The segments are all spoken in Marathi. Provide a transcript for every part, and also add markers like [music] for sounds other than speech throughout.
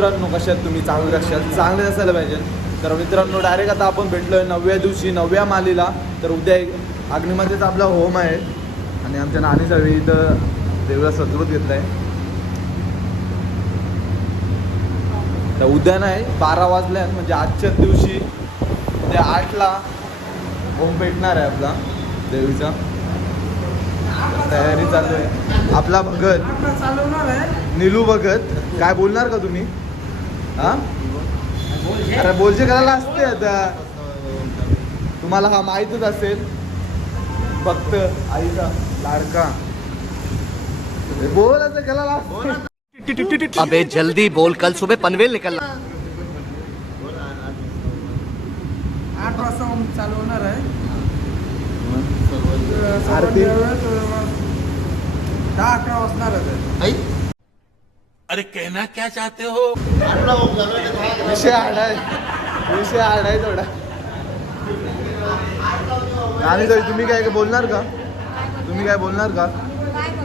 मित्रांनो कशा आहेत तुम्ही? चांगले असाल चांगले असायला पाहिजे. तर मित्रांनो डायरेक्ट आता आपण भेटलोय नवव्या दिवशी नवव्या मालीला. तर उद्या एक अग्निमध्येच आपला होम आहे. आणि आमच्या नानी सगळी इथं देवीला सजवत घेतलाय. तर उद्या नाही बारा वाजल्या म्हणजे आजच्याच दिवशी उद्या आठला होम भेटणार आहे आपला देवीचा. तयारी चालू आहे. आपला भगत. आहे. निलू भगत. काय बोलणार का तुम्ही? हा? अरे बोलचे करायला असते आता. तुम्हाला हा माहीतच असेल. फक्त आईचा लाडका. बोल आता करायला. अबे जल्दी बोल. कल सुबह पनवेल निकलना. आठ वाजता मग चालवणार आहे. आरती? दहा अकरा वाजणारच आहे. अरे कहना क्या चाहते हो? विषय आडाय विषय आडाय थोडा आणि ताई, तुम्ही काय बोलणार का? तुम्ही काय बोलणार का?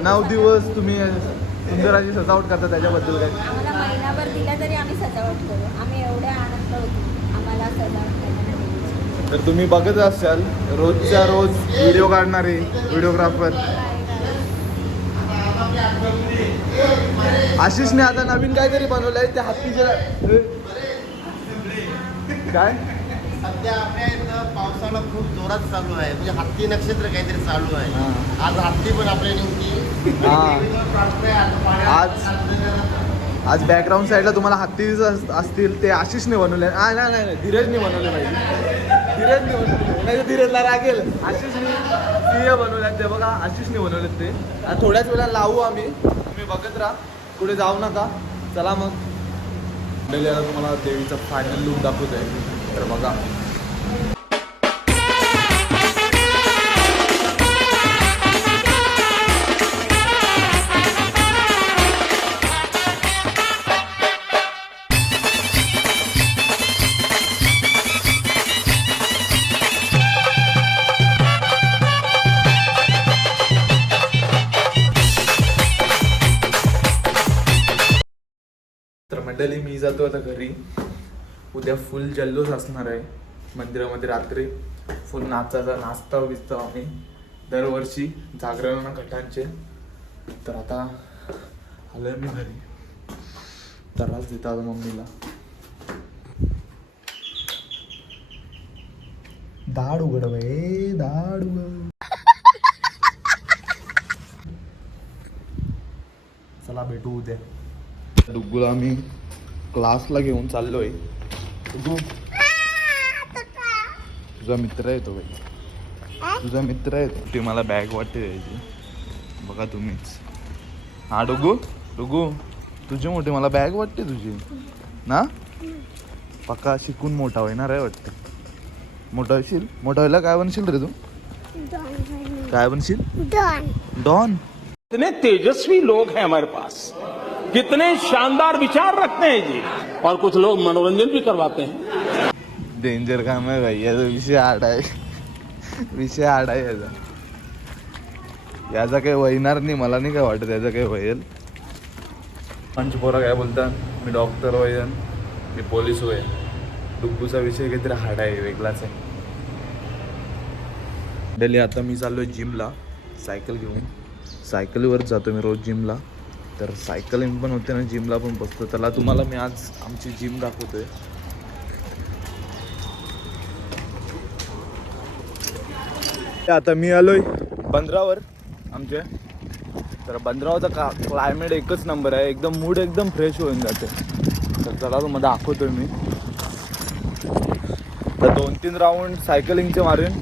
नऊ दिवस तुम्ही सुंदर अशी सजावट करता त्याच्याबद्दल काय? आम्हाला महिनाभर दिला तरी आम्ही सजावट करू. आम्ही एवढे आनंद होतो. आम्हाला सजावट करायला देवीची. तर तुम्ही बघत असाल रोजच्या रोज व्हिडिओ काढणारे व्हिडिओग्राफर आशिषने आता नवीन काहीतरी बनवलंय ते हत्तीच्या काय? सध्या आपल्या इथं पावसाळा खूप जोरात चालू आहे. म्हणजे हत्ती नक्षत्र काहीतरी चालू आहे. आज हत्ती पण आपल्या नेमकी. आज- आज बॅकग्राऊंड साईडला तुम्हाला हत्ती असतील ते आशिषने बनवले. नाही नाही नाही धीरजने बनवले पाहिजे. धीरजने बनवले. नाही धीरजला रागेल आशिषने सिंह बनवले ते बघा आशिषने बनवलेत ते. थोड्याच वेळा लावू आम्ही. तुम्ही बघत राहा. पुढे जाऊ नका. चला मग. आता तुम्हाला देवीचा फायनल लुक दाखवत आहे तर बघा. जातो आता घरी. उद्या फुल जल्लोष असणार आहे. मंदिरामध्ये रात्री फुल नाचाचा नाचता बिचता आम्ही. दरवर्षी जागरण घटांचे तर आता आलोय मी घरी. त्रास देतो आता मम्मीला. दाड उघड बाई दाड उघड. चला भेटू उद्या. डुग्गूला आम्ही क्लासला घेऊन चाललोय. डुग्गू तुझा मित्र आहे तो बाई. तुझा मित्र आहे तो. ती मला बॅग वाटते द्यायची. बघा तुम्हीच. हा डुग्गू डुग्गू तुझी मोठी मला बॅग वाटते तुझी. ना? पक्का शिकून मोठा होणार आहे वाटतं. मोठा होशील? मोठा व्हायला काय बनशील रे तू? काय बनशील डॉन. कितने तेजस्वी लोग हैं हमारे पास। कितने शानदार विचार रखते हैं जी। और कुछ लोग मनोरंजन भी करवाते हैं। डेंजर काम आहे भाई याचा विषय आड आहे विषय आड आहे याचा याचा काही वयणार नाही मला नाही काय वाटत याचा काही वयल पंच पोरा काय बोलतात? मी डॉक्टर वयन मी पोलीस होय डुग्गूचा विषय काहीतरी हाड आहे वेगळाच आहे. डेली आता मी चाललोय जिमला सायकल घेऊन. सायकलीवर जातो मी रोज जिमला तर सायकलिंग पण होते ना जिमला पण बसतो. त्याला तुम्हाला मी आज आमची जिम दाखवतोय. आता मी आलोय बंदरावर आमच्या. तर बंदरावरचा का क्लायमेट एकच नंबर आहे. एकदम मूड एकदम फ्रेश होऊन जाते. तर चला तुम्हाला दाखवतोय मी. तर दोन तीन राऊंड सायकलिंगचे मारेन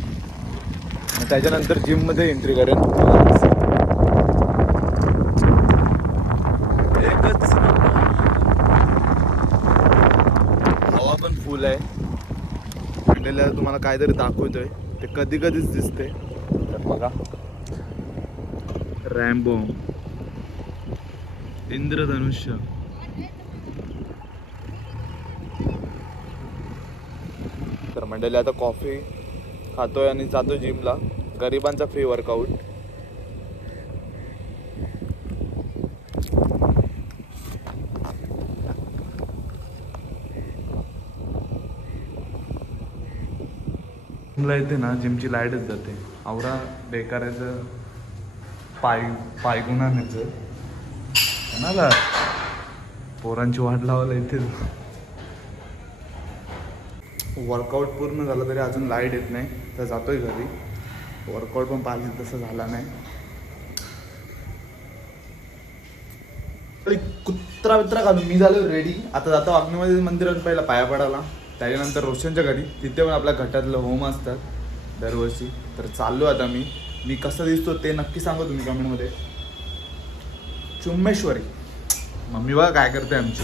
त्याच्यानंतर जिममध्ये एंट्री करेन एकच हवा पण फुल आहे मंडळीला तुम्हाला काहीतरी दाखवतोय. ते कधी कधीच दिसते तर बघा. रॅम्बो. इंद्रधनुष्य. तर मंडळी आता कॉफी खातोय आणि जातो जिमला गरिबांचा फ्री वर्कआउट जिमला येते ना जिमची लाईटच जाते. आवरा बेकारायचं पाय पायगुणा न्यायचं कोणाला? पोरांची वाट लावायला येते वर्कआउट पूर्ण झालं तरी अजून लाइट येत नाही तर जातोय घरी. वर्कआउट पण पाहिजे तसं झाला नाही. कुत्रा बित्रा घालून मी झालो रेडी आता जातो अग्निमध्ये मंदिरात पहिला पाया पडायला. त्याच्यानंतर रोशनच्या घरी तिथे पण आपल्या घटातलं होम असतात दरवर्षी. तर चाललो आता मी. मी कसं दिसतो ते नक्की सांगा तुम्ही कमेंटमध्ये. चुम्मेश्वरी. मम्मी बघा काय करते आमची.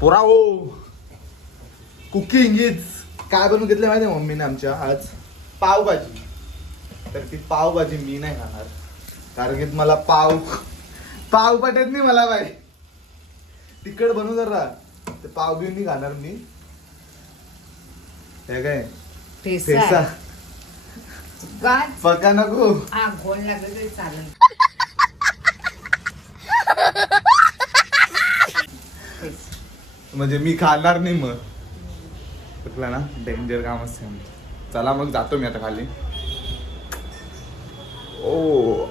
पोरा हो कुकिंग इज काय बनवून घेतलं माहिती आहे मम्मीने आमच्या? आज पावभाजी. तर ती पावभाजी मी नाही खाणार. कारण की मला पाव पाव पटत नाही मला बाई. तिकड बनवू जरा. ते पाव बिव नाही खाणार मी. हे काय? पका नको. हा लागलं तरी चालेल. म्हणजे मी खाणार नाही मग. म्हटलं ना? डेंजर काम असते आमचं. चला मग जातो मी आता खाली. ओ.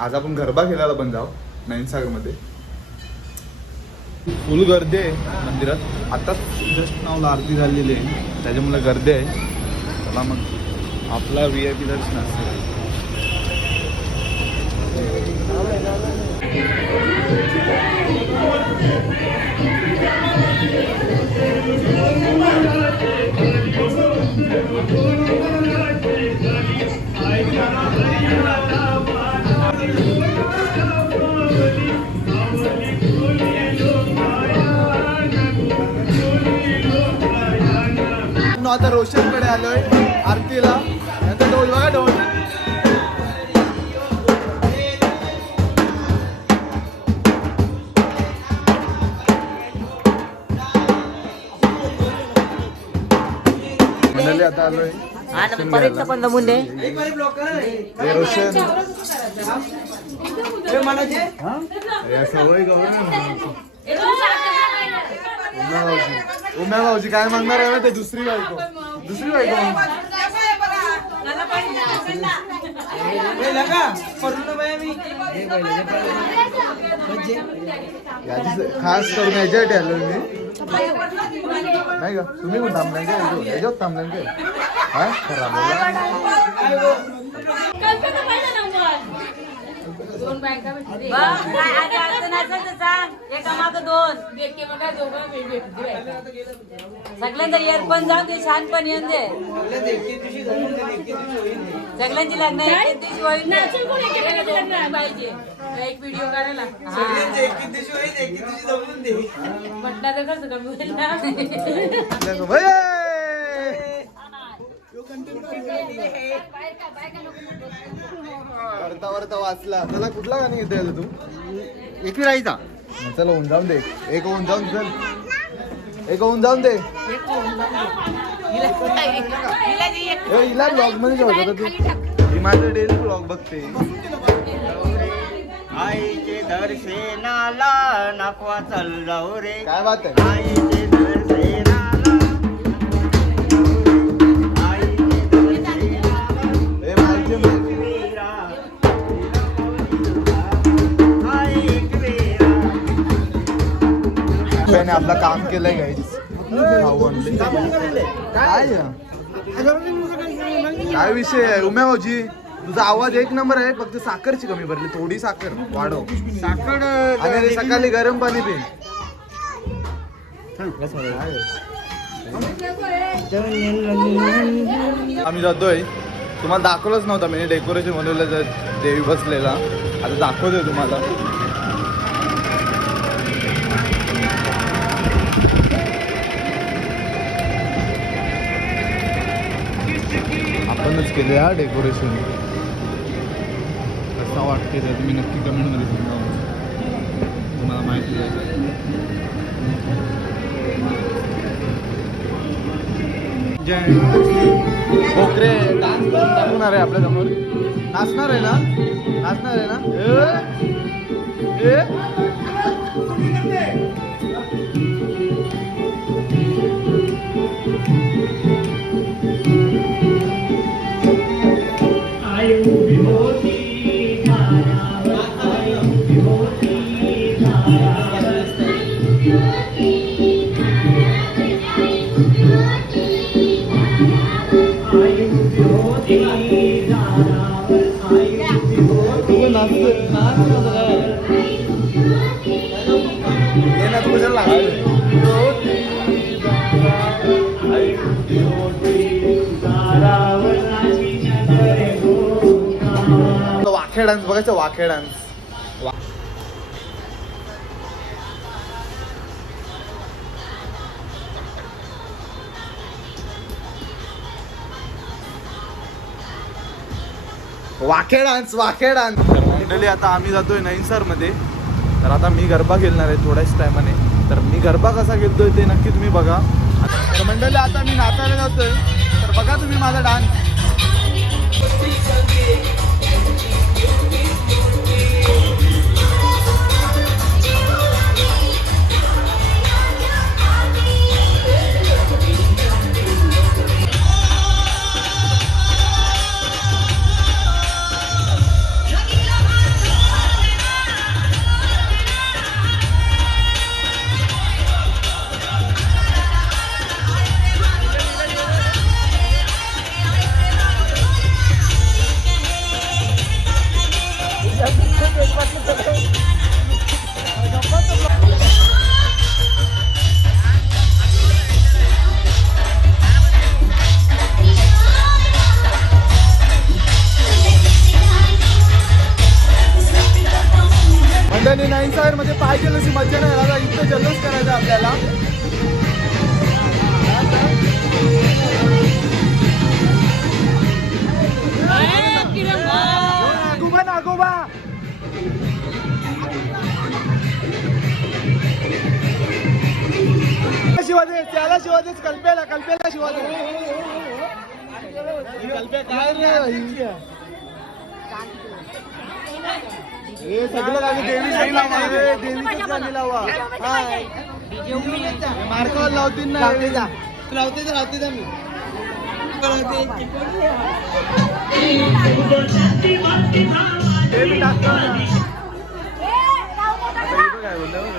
आज आपण गरबा खेळायला पण जाऊ नैनमध्ये फुल गर्दी आहे मंदिरात. आताच जस्ट नावला आरती झालेली आहे. त्याच्यामुळे गर्दी आहे. चला मग. आपला व्ही आय पी दर्शन असेल. आता रोशनकडे आलोय आरतीला. आता ढोल बघा ढोल. मंडळी आता आलोय. रोशन घ्यायला. हे रोशन. हे असं होय उम्या भाऊजी काय मागणार आहे ना ते दुसरी बायको. दुसरी बायको. याची खास करून मी. नाही का तुम्ही पण थांबलाय का? याच्यावर? थांबलाय काय हा? खराब बोला. सगळ्यांचा इयरफोन जाऊ दे छानपण येऊन दे. सगळ्यांची लग्न एक दिवशी होईल ना. पाहिजे एक व्हिडिओ करायला. म्हटलं तर कसं कमी होईल ना! [laughs] वरता वरता वाचला. चला कुठला गाणी घेते आलं तू? एकवी राहायचा. चला होऊन जाऊन दे. एक होऊन जाऊन चल. एक होऊन जाऊन दे. हिला ब्लॉगमध्ये जेवतो तू. ही माझं डेली ब्लॉग बघते. आईचे दर्शनाला नाकवा चल जाऊ रे. काय बात आहे? त्याने आपलं काम केलंय गाईज. काय? काय विषय आहे? उम्या भाऊजी तुझा आवाज एक नंबर आहे फक्त साखरची कमी भरली थोडी साखर. वाढव. साखर आणि सकाळी गरम पाणी पी. आम्ही जातोय. तुम्हाला दाखवलंच नव्हतं मी डेकोरेशन बनवलं देवी बसलेला. आता दाखवतोय तुम्हाला. आपणच केले हा डेकोरेशन कसा वाटते तर तुम्ही नक्की कमेंटमध्ये सांगा. तुम्हाला माहिती आहे. जय कोकरे डान्स दाखवणार आहे आपल्यासमोर. नाचणार आहे ना? नाचणार आहे ना? ए? ए? डान्स बघायचं वाखे डान्स वाखे डान्स वाखे डान्स तर मंडळी आता आम्ही जातोय नैनसरमध्ये तर आता मी गरबा खेळणार आहे थोड्याच टायमाने. तर मी गरबा कसा खेळतोय ते नक्की तुम्ही बघा. तर मंडळी आता मी नाचायला जातोय. तर बघा तुम्ही माझा डान्स मंडळी नाईन सागरमध्ये पाहिजे अशी मजा नाही आता इथं जल्लोष करायचा आपल्याला. नागोबा नागोबा शिवाजी त्याला शिवाजीच कल्पेला कल्पेला शिवाजी. कल्पे काय रे हे सगळं गाणी देवी साई लावा रे देवीचीच गाणी लावा मार्कावर लावतील ना लावते जा लावते जा लावते जा मी काय बोललं?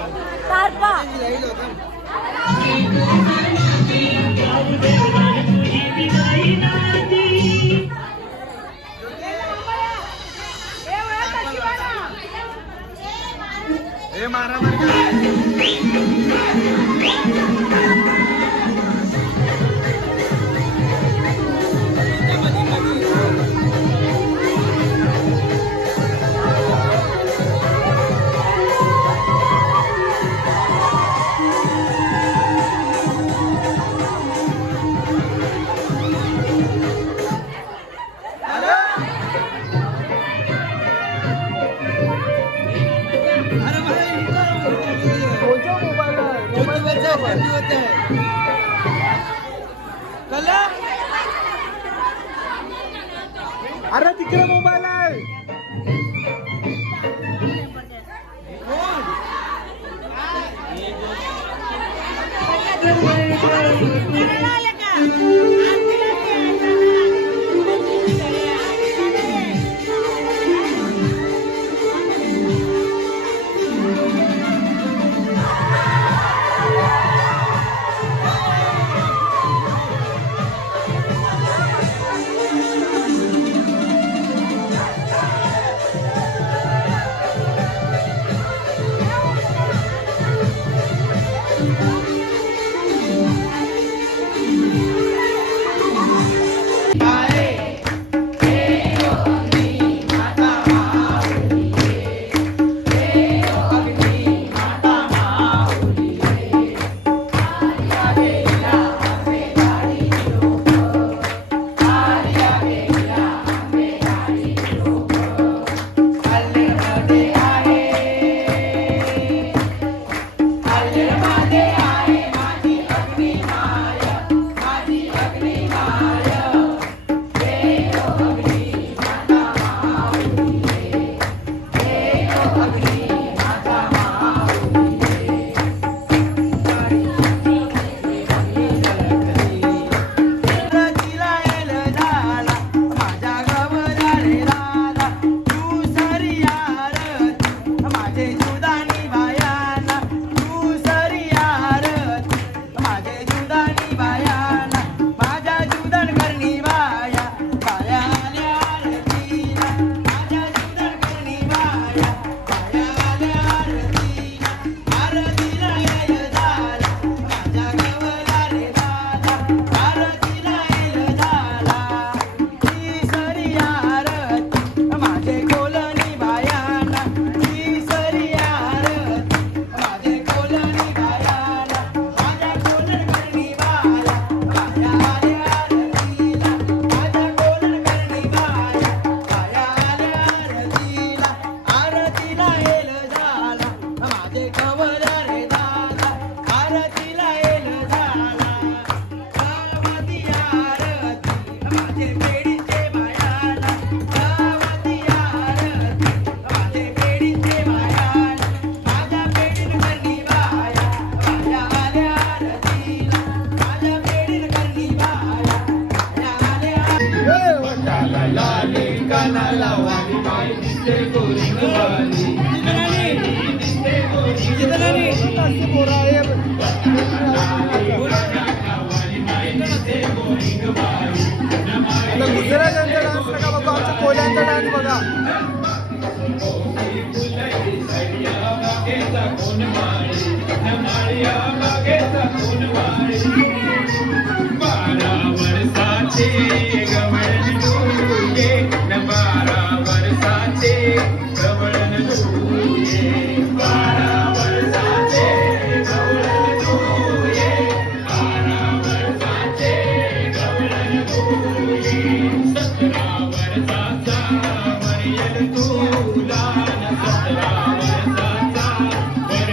गुजरात्यांचा डान्स नका बाबा आमच्या कोल्यांचा डान्स बघा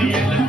Yeah.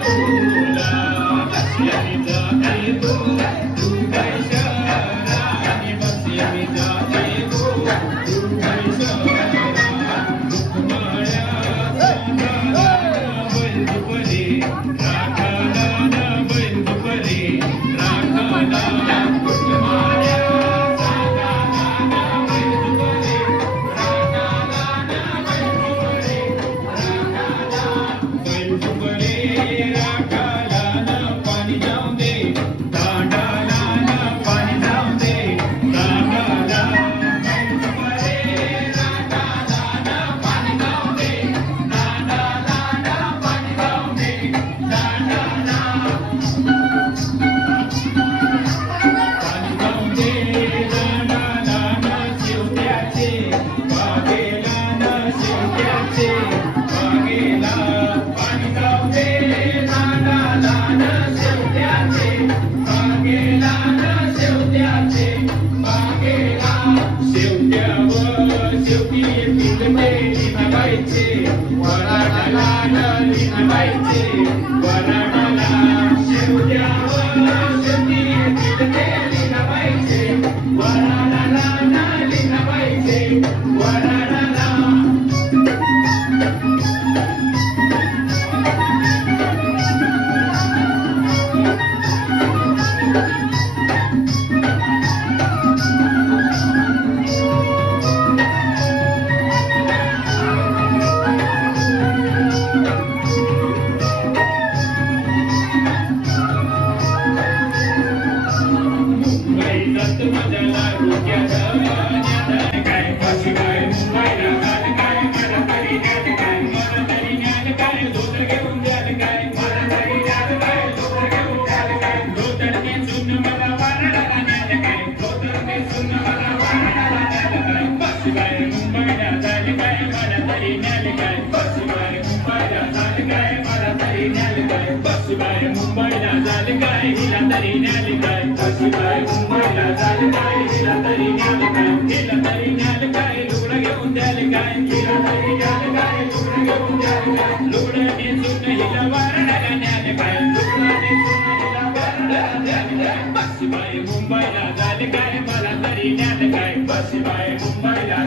केला चाल काय दिला तरी ज्ञान काय केला तरी ज्ञान काय लुगड घेऊन द्याल काय केला तरी ज्ञान काय लुगड घेऊन ज्ञान काय लुगड नेसून हिला मुंबईला जाल काय मला तरी ज्ञान काय बस बाय मुंबईला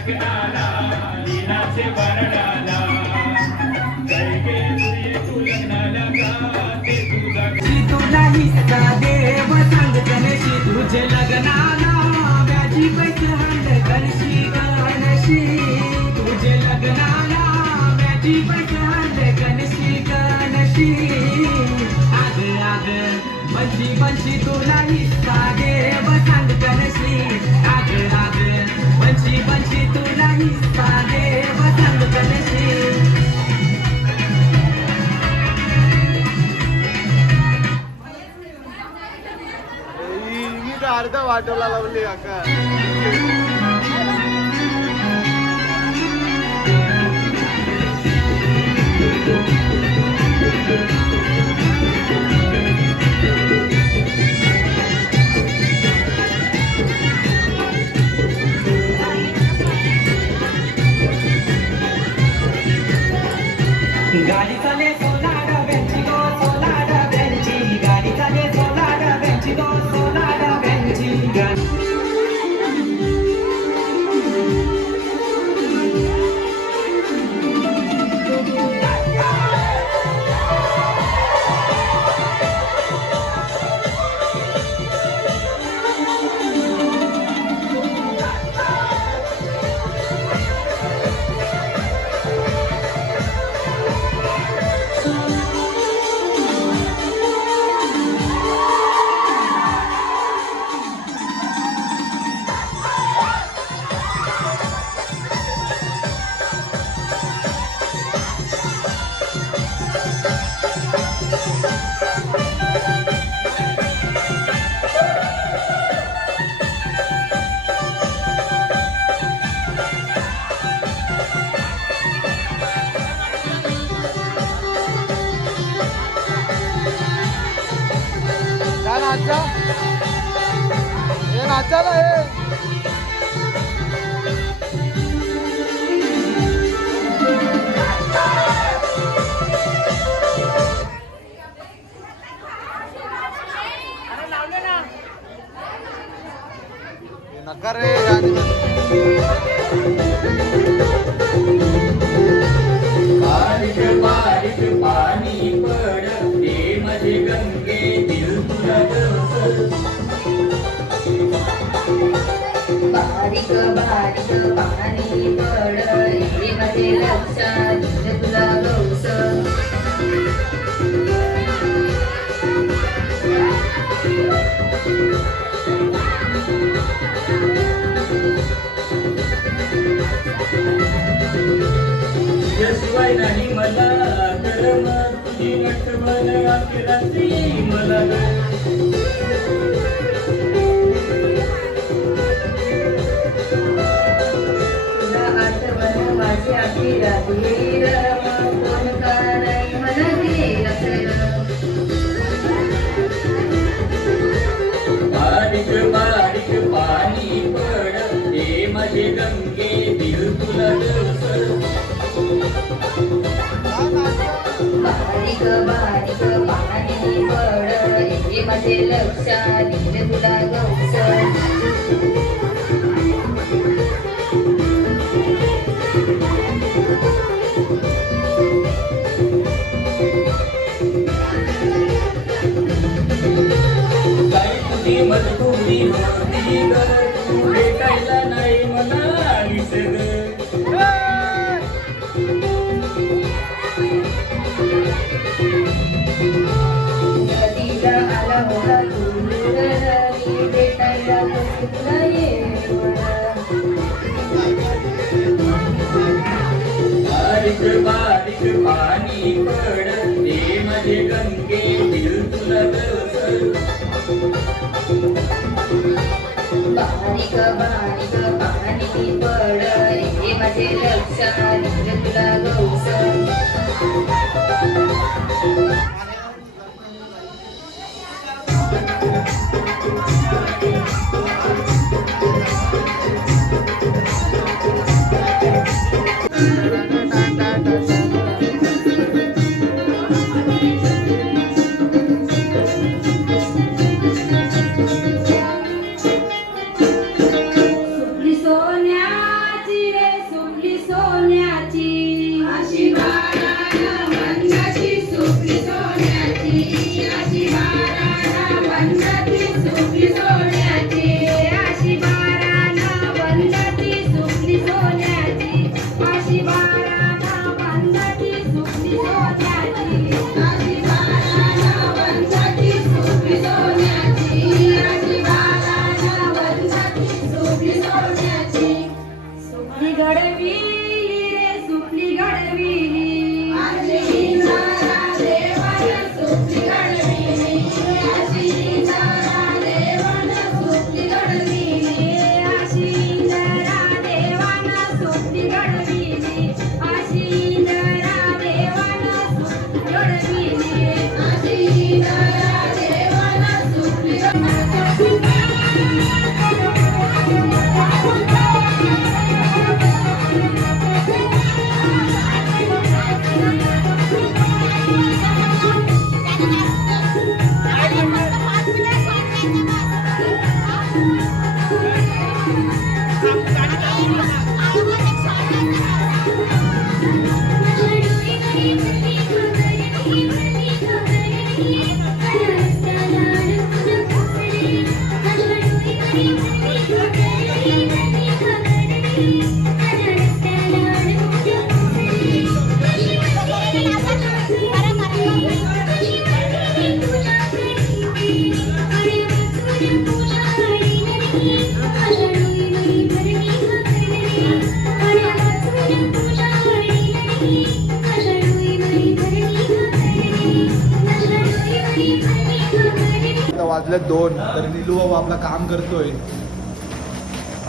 लग्नाला दिनाचे वरणाला. का देव सांग कनशी तुझे लग्नाला व्याजी पैसे हंड कनशी कनशी तुझे लग्नाला व्याजी पैसे हंड कनशी कनशी आग आग ఆడితే వాటి వల్ల లవ్లీ అక్క. नाचा हे नाचायला हे. हे नका रे. शिवाय नाही मला करम तुझी आठवण आखी रात्री मला तुला आठवण माझी आठी रात्री कोण का नाही मला बारीक बारीक पाणी पड ते माझे गंगे दिल तुला बारीक बारीक पाणी पड रे माझे लक्षात येतं तुला गौस काय तुझी मजबुरी होती ग पाणी पड रे माझे लक्षात तुला गौस.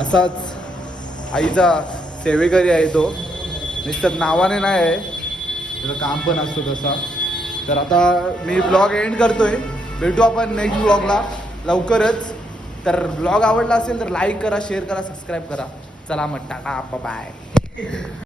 असाच आईचा सेवेकरी आहे तो. नुसतं नावाने नाही आहे. त्याचं काम पण असतो तसा. तर आता मी ब्लॉग एंड करतोय. भेटू आपण नेक्स्ट ब्लॉगला लवकरच. तर ब्लॉग आवडला असेल तर लाईक करा शेअर करा सबस्क्राईब करा. चला मग टाटा बाय